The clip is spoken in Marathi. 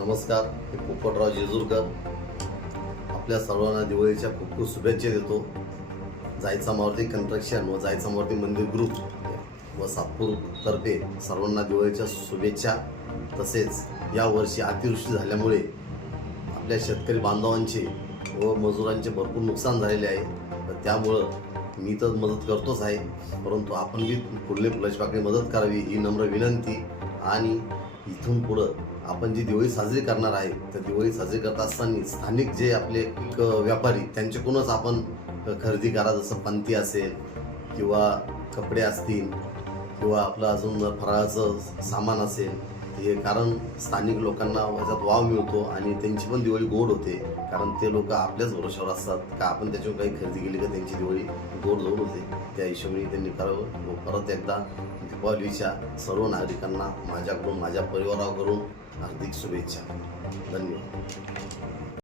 नमस्कार मी पोपटराव जेजूरकर. आपल्या सर्वांना दिवाळीच्या खूप खूप शुभेच्छा देतो. जायचा मारुती कन्स्ट्रक्शन व जायचा मारुती मंदिर ग्रुप व सातपूर तर्फे सर्वांना दिवाळीच्या शुभेच्छा. तसेच यावर्षी अतिवृष्टी झाल्यामुळे आपल्या शेतकरी बांधवांचे व मजुरांचे भरपूर नुकसान झालेले आहे. तर त्यामुळं मी तर मदत करतोच आहे. परंतु आपण बी पुढले फुलाची पाकळी मदत करावी ही नम्र विनंती आणि इथून पुढं आपण जी दिवाळी साजरी करणार आहे तर दिवाळी साजरी करत असताना स्थानिक जे आपले व्यापारी त्यांच्याकडूनच आपण खरेदी करा जसं पंथी असेल किंवा कपडे असतील किंवा आपलं अजून फराळाचं सामान असेल हे कारण स्थानिक लोकांना याच्यात वाव मिळतो आणि त्यांची पण दिवाळी गोड होते. कारण ते लोक आपल्याच भरोशावर असतात का आपण त्याच्यावर काही खरेदी केली का त्यांची दिवाळी गोड जोड होते. त्या हिशोबाने त्यांनी करावं. व परत एकदा दीपावलीच्या सर्व नागरिकांना माझ्याकडून माझ्या परिवाराकडून हार्दिक शुभेच्छा. धन्यवाद.